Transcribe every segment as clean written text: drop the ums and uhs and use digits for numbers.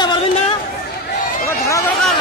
দিনা পারবেন না ধরা দরকার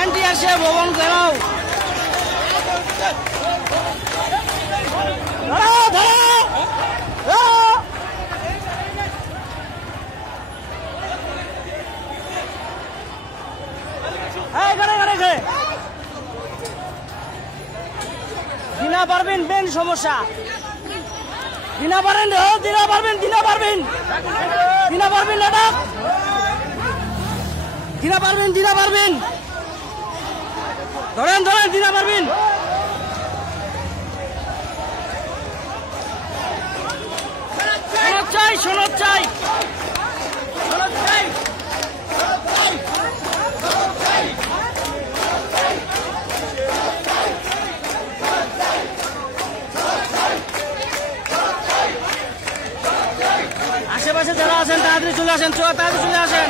এনটিআর ভবন ঘেরাও দিনা পারবেন মেন সমস্যা দিনা পারেন দিনা পারবেন দিনা পারবেন দিনা পারবেন দাদা দিনা পারবেন দিনা পারবেন ধরেন ধরেন দিনা পারবেন চাই সনদ চাই আশেপাশে যারা আছেন তাড়াতাড়ি চলে আসেন তাড়াতাড়ি চলে আসেন